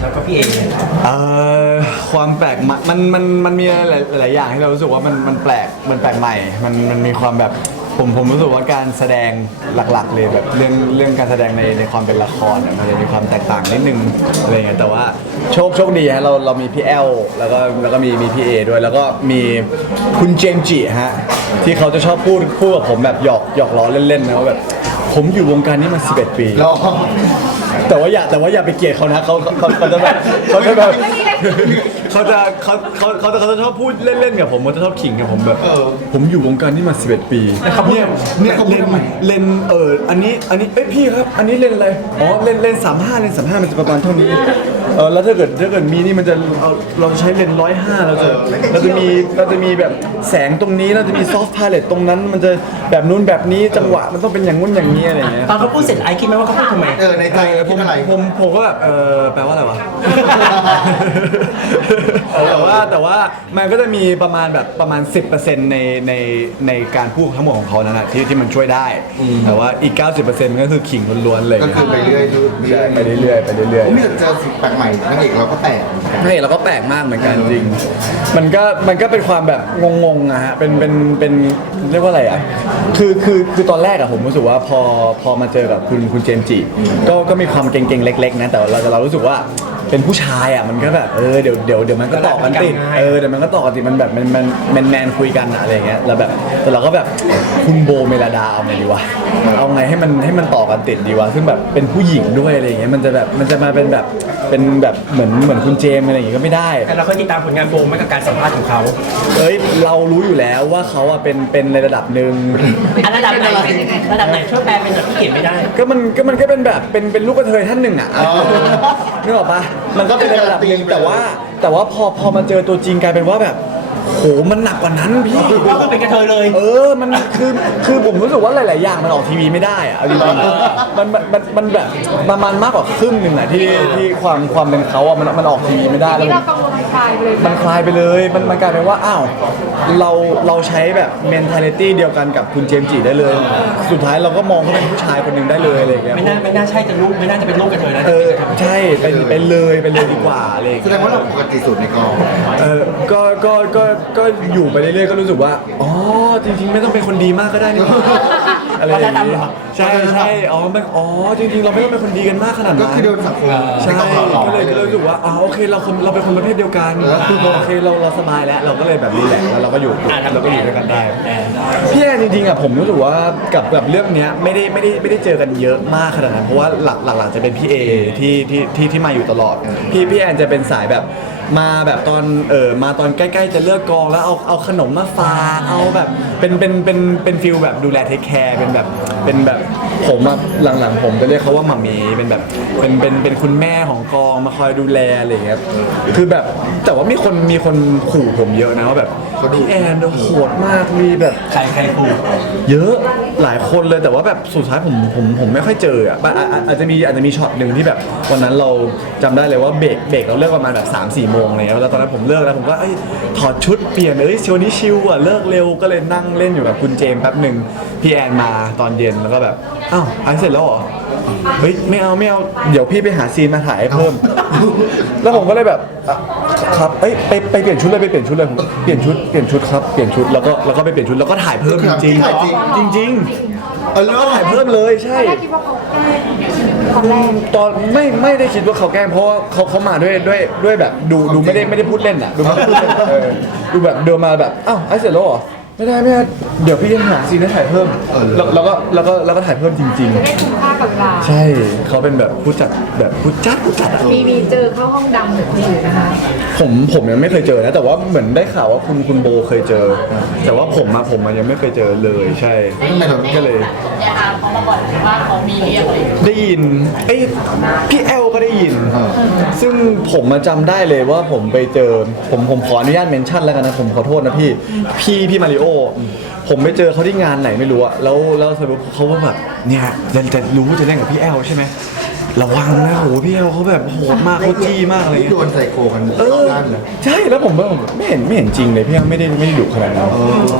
แล้วก็พี่เอเอ่อความแปลกใหม่มันมันมันมีหลายหลายอย่างที่เรารู้สึกว่ามันมันแปลกมันแปลกใหม่ มันมันมีความแบบผมผมรู้สึกว่าการแสดงหลักๆ เลยแบบเรื่องเรื่องการแสดงในในความเป็นละครเนี่ยมันจะมีความแตกต่างนิดนึงอะไรเงี้ยแต่ว่าโชคโชคดีฮะเราเรามีพี่แอลแล้วก็แล้วก็มีมีพี่เอด้วยแล้วก็มีคุณเจมส์จิฮะที่เขาจะชอบพูดพูดกับผมแบบหยอกหยอกล้อเล่นๆนะว่าแบบผมอยู่วงการนี้มา 11 ปี รอ แต่ว่าอย่าแต่ว่าอย่าไปเกลียดเขานะเขาเขาเขาเขาจะแบบเขาจะแบบเขาจะเขาเขาเขาจะเขาจะชอบพูดเล่นๆกับผมเขาจะชอบขิงกับผมแบบเออผมอยู่วงการนี้มา 11 ปีเขาพูดเนี่ยเนี่เนี่ยยเขาพูดเล่นทำไมเล่นเอออันนี้อันนี้เอ้ยพี่ครับ อันนี้เล่นอะไรอ๋อเล่นเล่นสามห้าเล่นสามห้ามันจะประมาณเท่านี้ เออแล้วถ้าเกิดถ้าเกิดมีนี่มันจะเอาเราใช้เลนร้อยห้าเราจะเราจะมีเราจะมีแบบแสงตรงนี้เราจะมีซอฟต์พาเลตตรงนั้นมันจะแบบนู้นแบบนี้จังหวะมันต้องเป็นอย่างนู้นอย่างนี้อะไรอย่างเงี้ยตอนเขาพูดเสร็จไอซ์คิดไหมว่าเขาพูดทำไมเออในใจเราผคิดมอะไร ผมผมก็แบบเออแปลว่าอะไรวะ แต่ว่าแต่ว่ามันก็จะมีประมาณแบบประมาณ 10%ในในในการพูดทั้งหมดของเขานั่นแหละที่ที่มันช่วยได้ แต่ว่าอีก 90%มันก็คือขิงล้วนๆเลยก็คือไปเรื่อยใช่ไปเรื่อยๆไปเรื่อยผมมีแต่เจอสิ่งแปลกใหม่นางเอกเราก็แปลกๆนี่เราก็แปลกมากเหมือนกันจริง มันก็มันก็เป็นความแบบงงๆอะฮะ เป็นเป็นเป็นเรียกว่าอะไรอะคือคือคือตอนแรกอะผมรู้สึกว่าพอพอมาเจอกับคุณคุณเจมส์จิ ก็ก็มีความเก่งๆเล็ก ๆ นะ แต่เราเรารู้สึกว่า เป็นผู้ชายอะมันก็แบบเออเดี๋ยวเดี๋ยวเดี๋ยวมันก็ต่อกันติดเออเดี๋ยวมันก็ต่อกันติดมันแบบมันมันแมนแมนคุยกันอะอะไรอย่างเงี้ยแล้วแบบแต่เราก็แบบคุณโบเมลดาเอาไงดีวะเอาไงให้มันให้มันต่อกันติดดีวะซึ่งแบบเป็นผู้หญิงด้วยอะไรอย่างเงี้ยมันจะแบบมันจะมาเป็นแบบเป็นแบบเหมือนเหมือนคุณเจมส์อะไรอย่างเงี้ยก็ไม่ได้ แต่เราเคยติดตามผลงานโบมไหมกับการสัมภาษณ์ของเขาเอ้ยเรารู้อยู่แล้วว่าเขาอะเป็นเป็นในระดับหนึ่ง อันระดับไหนระดับไหนช่วยแปลเป็นแบบที่เขียนไม่ได้ ก็มันก็มันก็เป็นแบบเป็นเป็นลูกกระเทยท่านหนึ่งอะนึกออกปะ มันก็เป็นในระดับหนึ่งแต่ว่า แต่ว่าพอพอมาเจอตัวจริงกลายเป็นว่าแบบโหมันหนักกว่านั้นพี่ ก็คือเป็นกระเทยเลย เออ มันคือคือผมรู้สึกว่าหลาย ๆ อย่างมันออกทีวีไม่ได้อะเอาจริงๆมันมันมันมันแบบประมาณมากกว่าครึ่งหนึ่งอะที่ที่ความความเป็นเขาอะมันมันออกทีวีไม่ได้แล้วที่ผมเรากังวล คลายไปเลยมันคลายไปเลย มันมันกลายเป็นว่าอ้าวเราเราใช้แบบ mentality เดียวกันกับคุณเจมส์จิได้เลย สุดท้ายเราก็มองเขาเป็นผู้ชายคนหนึ่งได้เลยอะไรอย่างเงี้ยไม่น่าไม่น่าใช่จะลูกไม่น่าจะเป็นลูกกระเทยนะเออใช่เป็นเป็นเลยเป็นเลยดีกว่าอะไรอย่างแสเงี้ยดงว่าเราปกติสุดในกองเออก็ก็ก็ก็อยู่ไปเรื่อยๆก็รู้สึกว่าอ๋อจริงๆ ไม่ต้องเป็นคนดีมากก็ได้นี่หว่าอะไรอย่างเงี้ยใช่ใช่อ๋อมันอ๋อจริงๆ เราไม่ต้องเป็นคนดีกันมากขนาดก็นั้นคือโดนสังคมใช่ในกองหล่อก็เลยก็เลยรู้สึกว่าอ๋อโอเคเราคนเราเป็นคนประเภทเดียวกันเออโอเคเราเราสบายแล้ว เราก็เลยแบบรีแลกซ์แล้วเราก็อยู่เราก็อยู่ด้วยกันได้พี่แอนจริงๆอะผมรู้สึกว่ากับกับเรื่องเนี้ยไม่ได้ไม่ได้ไม่ได้เจอกันเยอะมากขนาดนั้นเพราะว่าหลักหลักๆจะเป็นพี่เอที่ที่ที่ที่มาอยู่ตลอด พี่พี่แอนจะเป็นสายแบบ มาแบบตอนเออมาตอนใกล้ๆจะเลิกกองแล้วเอาเอาขนมมาฝากเอาแบบเป็นเป็นเป็นเป็นฟิลแบบดูแลเทคแคร์เป็นแบบเป็นแบบผมอะหลังๆ ผมจะเรียกเขาว่าหมามีเป็นแบบเป็นเป็นเป็นคุณแม่ของกองมาคอยดูแลอะไรอย่างเงี้ยคือแบบแต่ว่ามีคนมีคนขู่ผมเยอะนะว่าแบบเขาดุพี่แอนโหดมากมีแบบ ใครใครครูเยอะหลายคนเลยแต่ว่าแบบสุดท้ายผมผมผมไม่ค่อยเจออะอะอะอะอาจจะมีอาจจะมีช็อตหนึ่งที่แบบวันนั้นเราจำได้เลยว่าเบรกเบรกเราเลิกประมาณแบบ3ามสี่โมงอะไรเงี้ยแล้วตอนนั้นผมเลิกแล้วผมก็เอ้ยถอดชุดเปลี่ยนเอ้ยชิวนี้ชิวอะเลิกเร็วก็เลยนั่งเล่นอยู่กับคุณเจมส์แป๊บหนึ่งพี่แอนมาตอนเย็นแล้วก็แบบอ้าวไอซ์เสร็จแล้วเหรอเฮ้ยไม่เอาไม่เอาเดี๋ยวพี่ไปหาซีนมาถ่ายให้เพิ่ม แล้วผมก็เลยแบบอะครับเอ้ยไปไปเปลี่ยนชุดเลยไปเปลี่ยนชุดเลยผมก็เปลี่ยนชุดเปลี่ยนชุดครับเปลี่ยนชุดแล้วก็แล้วก็ไปเปลี่ยนชุดแล้วก็ถ่ายเพิ่มจริงถ่ายจริงๆจริงเออๆแล้แล้ววก็ถ่ายเพิ่มเลยใช่ แรกคิดว่าเขาแกล้ง ตอนแรก ตอนไม่ไม่ได้คิดว่าเขาแกล้งเพราะว่าเขาเขามาด้วยด้วยด้วยแบบดูดูไม่ได้ไม่ได้พูดเล่นอะดูไม่ได้พูดเล่นเออดูแบบเดินมาแบบอ้าวไอ้เสร็จแล้วเหรอไม่ได้ไม่ได้เดี๋ยวพี่ยังหาซีนให้ถ่ายเพิ่มแล้วแล้วก็แล้วก็แล้วก็ถ่ายเพิ่มจริง จะได้คุ้มค่ากับเวลา ๆ ใช่เขาเป็นแบบผู้จัดแบบผู้จัดผู้จัดอะ มีมีเจอเข้าห้องดำเหมือนคนอื่นนะคะ ผมผมยังไม่เคยเจอนะแต่ว่าเหมือนได้ข่าวว่าคุณคุณโบเคยเจอ แต่ว่าผมมาผมอะยังไม่เคยเจอเลยใช่ทำไมเราก็เลยยาดาเขามาบอกว่าเขามีเรียกเลย ได้ยินเอ้ยพี่แอลก็ได้ยิน เออ ซึ่งผมมาจำได้เลยว่าผมไปเจอผมผมขออนุญาตเมนชั่นแล้วกันนะ ผมขอโทษนะพี่พี่พี่มาริโอผมไปเจอเขาที่งานไหนไม่รู้อะแล้วแล้วสรุปเขาว่าแบบเนี่ยจะจะรู้ว่าจะเล่นกับพี่แอลใช่ไหมระวังนะโหพี่แอลเขาแบบโหดมากเขาจี้มากอะไรนี่เงี้ยโดนใส่โคกันเอรอบอด้านเลย ใช่แล้วผมก็ไม่เห็นไม่เห็นจริงเลยพี่ยังไม่ได้ไม่ได้ดุขนาดนั้น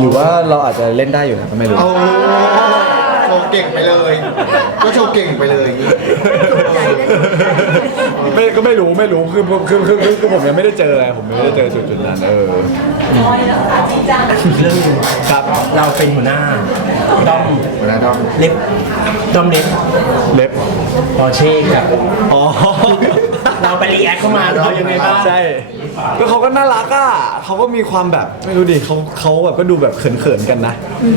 หรือว่าเราอาจจะเล่นได้อยู่นะก็ไม่รู้เอา ว์เก่งไปเลย ก็โชว์เก่งไปเลยไม่ก็ไม่รู้ไม่รู้คือคือคือคือคือผมยังไม่ได้เจอไงผมยังไม่ได้เจอจุดจุดนั้นเอออีกเรื่องหนึงครับเราเป็นหัวหน้าด้อมเวลาเราเล็บด้อมเล็บเล็บปอร์เช่กับอ๋อเราไปรีแอคเข้ามาเรายังไงบ้าง ใช่ ก็เขาก็น่ารักอะเขาก็มีความแบบไม่รู้ดิเขาเขาแบบก็ดูแบบเขินๆกันนะ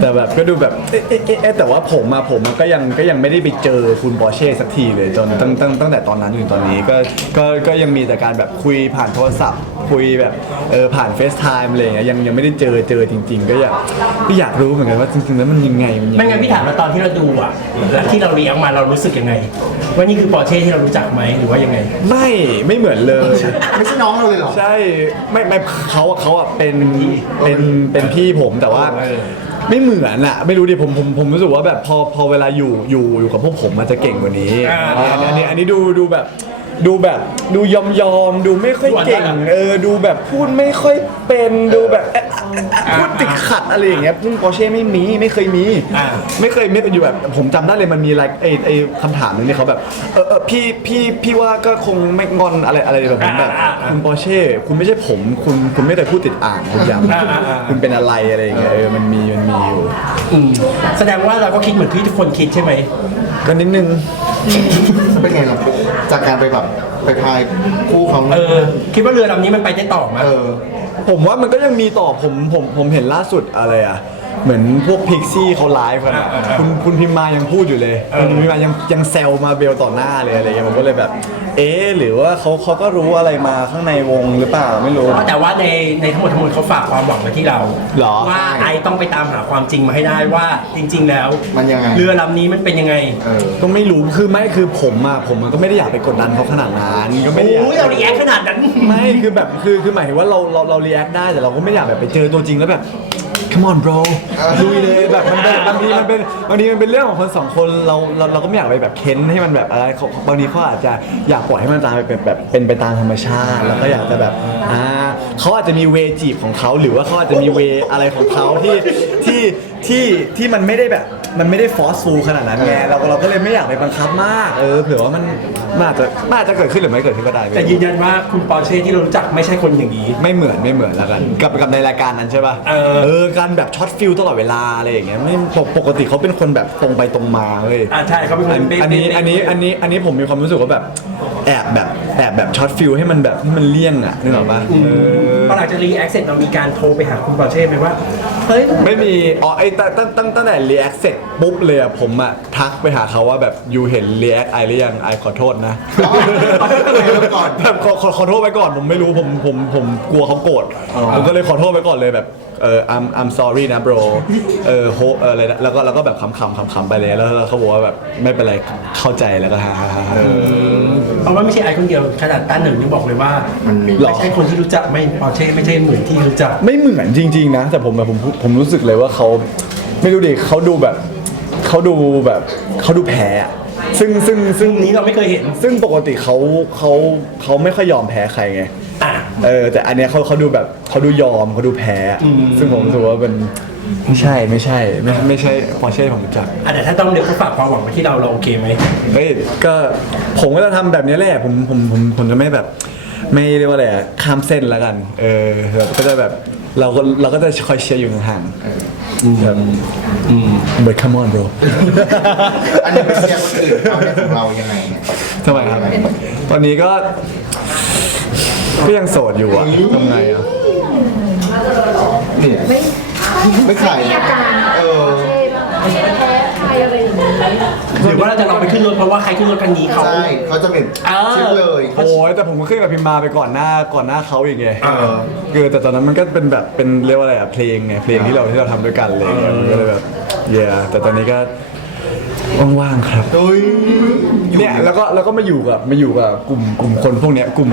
แต่แบบก็ดูแบบเอ๊ะเอ๊ะเอ๊ะเอ๊ะแต่ว่าผมมาผมอะก็ยังก็ยังไม่ได้ไปเจอคุณปอร์เช่สักทีเลยจนตั้งตั้งตั้งแต่ตอนนั้นถึงตอนนี้ก็ก็ก็ยังมีแต่การแบบคุยผ่านโทรศัพท์ คุยแบบเออผ่านเฟซไทม์อะไรอย่างเงี้ยยังยังไม่ได้เจอเจอจริง ๆ ก็อยากก็อยากรู้เหมือนกันว่าจริงๆแล้วมันยังไงมันยังไม่ไงงั้นพี่ถามเราตอนที่เราดูอะแล้วที่เราเรียกมาเรารู้สึกยังไง ว่านี่คือปอร์เช่ที่เรารู้จักไหมหรือว่ายังไง ไม่ไม่เหมือนเลย ไม่ใช่น้องเราเลยเหรอ ใช่ไม่ไม่เขาอะเขาอะเป็นเป็นเป็นพี่ผมแต่ว่า เออ ไม่เหมือนอะไม่รู้ดิผมผมผมรู้สึกว่าแบบพอพอเวลาอยู่อยู่อยู่กับพวกผมมันจะเก่งกว่านี้อันนี้อันนี้อันนี้ดูดูแบบ ดูแบบดูยอมยอมดูไม่ค่อยเก่งเออดูแบบพูดไม่ค่อยเป็นดูแบบเอ๊ะเอ๊ะเอ๊ะพูดติดขัดอะไรอย่างเงี้ยซึ่งปอร์เช่ไม่มีไม่เคยมี อ่า ไม่เคยไม่อยู่แบบ ผมจำได้เลยมันมีอะไรไอไอคำถามนึงที่เขาแบบเออเออพี่พี่พี่ว่าก็คงไม่งอนอะไรอะไรแบบนั้นแบบอ่าอ่าอ่าคุณปอร์เช่คุณไม่ใช่ผมคุณคุณไม่เคยพูดติดอ่างคุณย้อ่าอ่าอ่าำคุณเป็นอะไรอะไรอย่างเงี้ยเออมันมีมันมีอยู่ อืมแสดงว่าเราก็คิดเหมือนที่ทุกคนคิดใช่ไหม ก็นิดนึง เป็นไงล่ะจากการไปแบบไปพายคู่เขาเออ คิดว่าเรือลำนี้มันไปได้ต่อไหม เออ ผมว่ามันก็ยังมีต่อผมผมผมเห็นล่าสุดอะไรอะ เหมือนพวกพิกซี่เขาไลฟ์กันอะคุณคุณพิมมายังพูดอยู่เลย คุณพิมมายังยังแซวมาเบลต่อหน้าเลยอะไรเงี้ยผมก็เลยแบบ เอ๊ะหรือว่าเขาเขาก็รู้อะไรมาข้างในวงหรือเปล่าไม่รู้ แต่ว่าในในทั้งหมดทั้งมวลเขาฝากความหวังมาที่เราหรอว่าไอต้องไปตามหาความจริงมาให้ได้ว่าจริง ๆ แล้วมันยังไง เรือลำนี้มันเป็นยังไงเออ ก็ไม่รู้คือไม่คือผมอะผมมันก็ไม่ได้อยากไปกดดันเขาขนาดนั้นก็ไม่ได้อยาก โอ้ยเรารีแอคขนาดนั้น ไม่คือแบบคือคือหมายถึงว่าเราเราเรารีแอคได้แต่เราก็ไม่อยากแบบไปเจอตัวจริงแล้วแบบ come on bro ลุยเลยแบบมันเป็นบางทีมันเป็นบางทีมันเป็นเรื่องของคนสองคนเราเราเราก็ไม่อยากไปแบบเค้นให้มันแบบอะไรเขาบางทีเขาอาจจะอยากปล่อยให้มันตามไปเป็นแบบเป็นไปตามธรรมชาติ แล้วก็อยากจะแบบอ่าเขาอาจจะมีเวจีบของเขาหรือว่าเขาอาจจะมีเวอะไรของเขาที่ ที่ที่ที่มันไม่ได้แบบ มันไม่ได้ฟอสฟูขนาดนั้นไงเราเราก็เลยไม่อยากไปบังคับมาก เออเผื่อว่ามันมันอาจจะมันอาจจะเกิดขึ้นหรือไม่เกิดขึ้นก็ได้แต่ยืนยันว่าคุณปอร์เช่ที่เรารู้จักไม่ใช่คนอย่างนี้ ไม่เหมือนไม่เหมือนแล้วกัน กับกับในรายการนั้นใช่ป่ะเออ เออการแบบช็อตฟิลตลอดเวลาอะไรอย่างเงี้ยไม่ปกปกติเขาเป็นคนแบบตรงไปตรงมาเว้ยอ่าใช่เขาเป็นคนอันเป๊ะๆอันนี้อันนี้อันนี้อันนี้ผมมีความรู้สึกว่าแบบแอบแบบแอบแบบช็อตฟิลให้มันแบบให้มันเลี่ยงอะนึกออกปะเออ พอหลังจากรีแอคเสร็จเรามีการโทรไปหาคุณปอร์เช่ไหมว่า เฮ้ย ไม่มี อ๋อ ไอ้ตั้งตั้งตั้งตั้งแต่รีแอคเสร็จปุ๊บเลยอะผมอะทักไปหาเขาว่าแบบยูเห็นรีแอคไอหรือยังไอขอโทษนะก่อน แบบขอขอขอโทษไปก่อน ผมไม่รู้ ผมผมผมกลัวเขาโกรธผมก็เลยขอโทษไปก่อนเลยแบบ เออ I'm I'm sorry นะ bro เออโฮเอออะไรนะแล้วก็แล้วก็แบบขำๆขำๆไปเลยแล้วแล้วเขาบอกว่าแบบไม่เป็นไรเข้าใจแล้วก็ฮ่าฮ่าฮ่าเพราะว่าไม่ใช่ไอคนเดียวขนาดต้านหนึ่งยังบอกเลยว่ามันมี ไม่ใช่คนที่รู้จักไม่ปอร์เช่ไม่ใช่เหมือนที่รู้จัก ไม่เหมือนจริง ๆ นะ แต่ผมแบบผมผมรู้สึกเลยว่าเขาไม่รู้ดิเขาดูแบบเขาดูแบบเขาดูแพ้อะซึ่งซึ่งซึ่ง นี้เราไม่เคยเห็น ซึ่งปกติเขาเขาเขาไม่ค่อยยอมแพ้ใครไง อะเออแต่อันเนี้ยเขาเขาดูแบบเขาดูยอมเขาดูแพ้อืม ซึ่งผมรู้สึกว่าเป็นไม่ใช่ไม่ใช่ไม่ไม่ใช่พอเช่ผมรู้จักอะแต่ถ้าต้องเดี๋ยวเขาฝากความหวังมาที่เราเราโอเคไหม เฮ้ยก็ผมก็จะทำแบบนี้แหละผมผมผมผมจะไม่แบบ ไม่เรียกว่าอะไรอะข้ามเส้นแล้วกัน เออแบบก็จะแบบเราก็เราก็จะคอยเชียร์อยู่ห่างๆแบบเบิร์ด come on bro อันนี้เป็นเชียร์คนอื่นเขาเนี่ยของเรายังไงเนี่ย ทำไมครับ ตอนนี้ก็ ก็ยังโสดอยู่อะทำไงอะเนี่ยไม่ไม่ขาย มีอาการเออ แพ้ใครอะไรอย่างนี้หรือว่าเราจะลองไปขึ้นรถเพราะว่าใครขึ้นรถคันนี้เขา ใช่เขาจะเป็นเออ ชิปเลยโอ้ยแต่ผมก็ขึ้นกับพิมมาไปก่อนหน้าก่อนหน้าเขาอีกไงเออ คือแต่ตอนนั้นมันก็เป็นแบบเป็นเรียกว่าอะไรอะเพลงไงเพลงที่เราที่เราทำด้วยกันเลยไงมันก็เลยแบบเย่แต่ตอนนี้ก็ว่างๆครับ เฮ้ยเนี่ยแล้วก็แล้วก็มาอยู่กับมาอยู่กับกลุ่มกลุ่มคนพวกเนี้ยกลุ่ม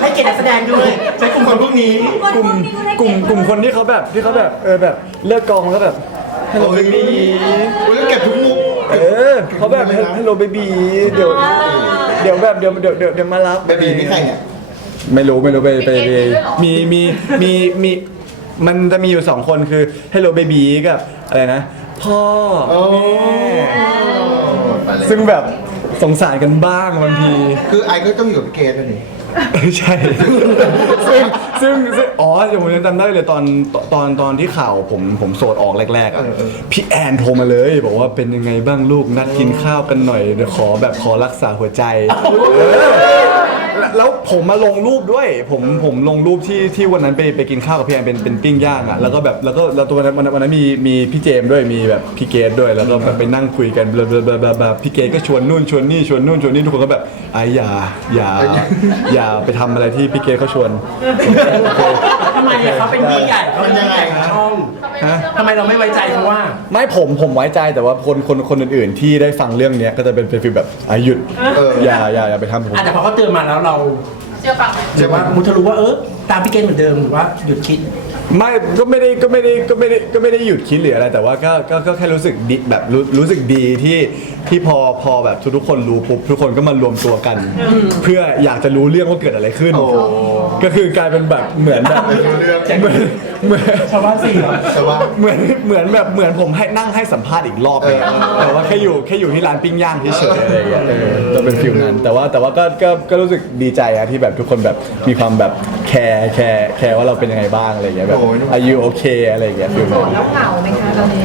ให้เกียรตินักแสดงด้วยใช้กลุ่มคนพวกนี้ กลุ่มกลุ่มกลุ่มคนที่เขาแบบที่เขาแบบเออแบบเลิกกองแล้วแบบ ฮัลโหลเบบีโอ้ยแล้วเก็บทุกมุกเออเขาแบบฮัลโหลเบบีเดี๋ยวเดี๋ยวแบบเดี๋ยวเดี๋ยวเดี๋ยวเดี๋ยวมารับเบบีนี่ใครเนี่ยไม่รู้ไม่รู้ไปไปไปมีมีมีมีมันจะมีอยู่สองคนคือ Hello Baby กับอะไรนะ พ่อโอ้แม่ไปเลยซึ่งแบบสงสารกันบ้างบางที คือไอก็ต้องอยู่กับพี่เกดด้วยนี่ ใช่ ซึ่งซึ่งซึ่งอ๋อเดี๋ยวผมยังจำได้เลยตอนตอนตอนที่ข่าวผมผมโสดออกแรกๆอะพี่แอนโทรมาเลย บอกว่าเป็นยังไงบ้างลูกนัดกินข้าวกันหน่อยเดี๋ยวขอแบบขอรักษาหัวใจเออ แล้วแล้วผมมาลงรูปด้วย ผมผมลงรูปที่ที่วันนั้นไปไปกินข้าวกับพี่แอนเป็นเป็นปิ้งย่างอะแล้วก็แบบแล้วก็แล้วตัววันนั้นวันนั้นวันนั้นมีมีพี่เจมส์ด้วยมีแบบพี่เกดด้วยแล้วก็แบบไปนั่งคุยกันบลาบลาบลาบลาบลาพี่เกดก็ชวนนู่นชวนนี่ชวนนู่นชวนนี่ทุกคนก็แบบไอ้อย่าอย่าอย่าไปทำอะไรที่พี่เกดเขาชวน ทำไมอะเขาเป็นพี่ใหญ่เขาเป็นมันยังไงใหญ่ของช่องฮะทำไมเราไม่ไว้ใจเขาว่า ไม่ผมผมไว้ใจแต่ว่าคนคนคนอื่นๆที่ได้ฟังเรื่องเนี้ยก็จะเป็นเป็นฟีลแบบอาหยุดเอออย่าอย่าอย่าไปทำผมอาจจะพอเขาเตือนมาแล้วเราเชื่อฟังไหมหรือว่ามุทะรู้ว่าเออตามพี่เกณฑ์เหมือนเดิมหรือว่าหยุดคิด ไม่ก็ไม่ได้ก็ไม่ได้ก็ไม่ได้ก็ไม่ได้หยุดคิดหรืออะไร แต่ว่าก็ก็ก็แค่รู้สึกดีแบบรู้รู้สึกดีที่ที่พอพอแบบทุกๆคนรู้ปุ๊บทุกคนก็มารวมตัวกัน เพื่ออยากจะรู้เรื่องว่าเกิดอะไรขึ้นโอ้ก็คือกลายเป็นแบบเหมือนแบบไม่รู้เรื่องเหมือนเหมือนชาวบ้านสี่เหรอ แต่ว่า เหมือนเหมือนแบบเหมือนผมให้นั่งให้สัมภาษณ์อีกรอบเลยเออแต่ว่าแค่อยู่แค่อยู่ที่ร้านปิ้งย่างเฉยๆอะไรอย่างเงี้ยเออจะ เป็นฟิลนั้น แต่ว่าแต่ว่าก็ก็ก็รู้สึกดีใจอะที่แบบทุกคนแบบมีความแบบแคร์แคร์แคร์ว่าเราเป็นยังไงบ้างอะไรอย่างเงี้ยแบบโอ้ยอายุโอเคอะไรอย่างเงี้ยฟิลนั้นแล้วเหงาไหมคะตอนนี้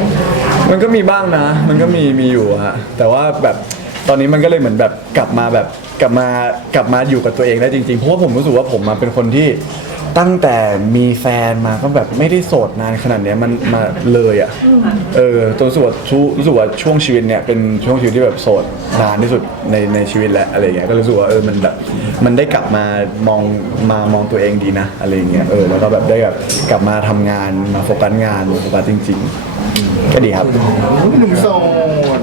มันก็มีบ้างนะ มันก็มีมีอยู่ฮะ แต่ว่าแบบตอนนี้มันก็เลยเหมือนแบบกลับมาแบบกลับมากลับมาอยู่กับตัวเองได้จริงๆ เพราะว่าผมรู้สึกว่าผมมาเป็นคนที่ ตั้งแต่มีแฟนมาก็แบบไม่ได้โสดนานขนาดเนี้ยมันมาเลยอะเออตัวรู้สึกว่าชูรู้สึกว่าช่วงชีวิตเนี่ยเป็นช่วงชีวิตที่แบบโสดนานที่สุดในในชีวิตแล้วอะไรเงี้ยก็รู้สึกว่าเออมันแบบมันได้กลับมามองมามองตัวเองดีนะอะไรเงี้ยเออแล้วก็แบบได้แบบกลับมาทำงานมาโฟกัสงานโฟกัสจริง ๆ ก็ดีครับ หนุ่มโสด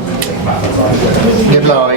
เรียบร้อย